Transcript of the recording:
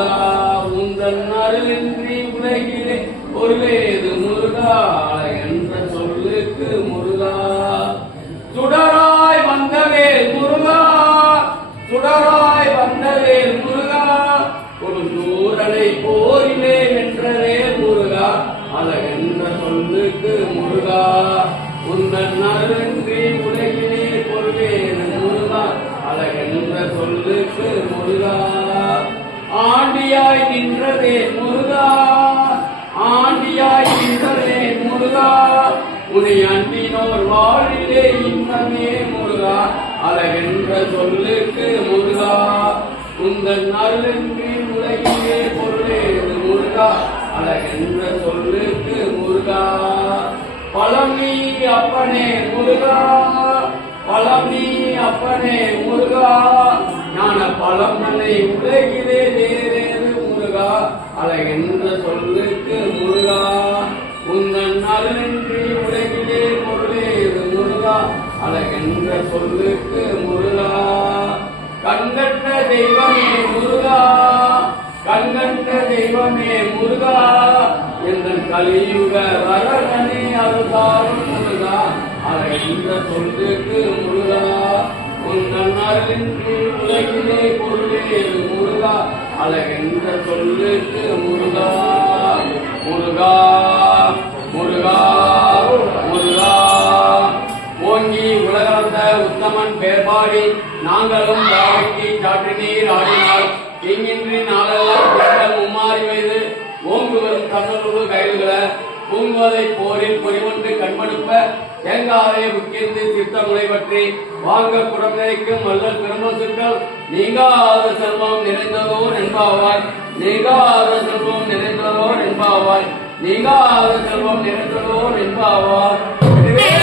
முருகா உந்தன் அருளின்றி உலகிலே பொருளேது முருகா என்ற சொல்லுக்கு முருகா சுடராய் வந்தவேல் முருகா சுடராய் வந்தவேல் முருகா ஒரு சூரனை போரிலே வென்றவே முருகா அழகென்ற சொல்லுக்கு முருகா உந்தன் அருளின்றி உலகிலே பொருளேது முருகா அழகென்ற சொல்லுக்கு முருகா ஆண்டியாய் நின்றதே முருகா ஆண்டியாய் நின்றதே முருகா உன்னை அன்பினோர் வாழிலே இன்னமே முருகா அழகென்ற சொல்லுக்கு முருகா உந்தன் அருளின்றி உலகிலே பொருளேது முருகா அழகென்ற சொல்லுக்கு முருகா பழனி அப்பனே முருகா பழனி அப்பனே முருகா ஞான பழமனை உலகிலே வேறு முருகா அழகென்ற சொல்லுக்கு முருகா உந்தன் அருளின்றி உலகிலே பொருளேது முருகா அழகென்ற சொல்லுக்கு முருகா கண்கட்ட தெய்வமே முருகா கண்கட்ட தெய்வமே முருகா எங்கள் கலியுக வரகனே அருளாரும் முருகா அழகென்ற சொல்லுக்கு முருகா உந்தன் அருளின்றி உலகிலே பொருளேது முருகா அழகென்ற சொல்லுக்கு முருகா முருகா முருகா முருகா ஓங்கி உலகளந்த உத்தமன் பேர்பாடி நாங்களும் வாழ்க்கை சாற்றினீர் ஆடினார் எங்கின்றி நாளெல்லாம் மும்மாறி வயது ஓங்கு வரும் தமிழோடு கைதுகள பூங்குவதை போரில் பொறிவொன்று கண்மடுப்ப தேங்காரை உக்கிர்ந்து சித்தமுனை பற்றி வாங்க குடம் நிறைக்கும் வல்லல் பெருமசுக்கள் நீங்காத செல்வம் நிறைந்ததோர் என்பாவாய் நீங்காத செல்வம் நிறைந்ததோர் என்பாவாய் நீங்காத செல்வம் நிறைந்ததோர் என்பாவாய்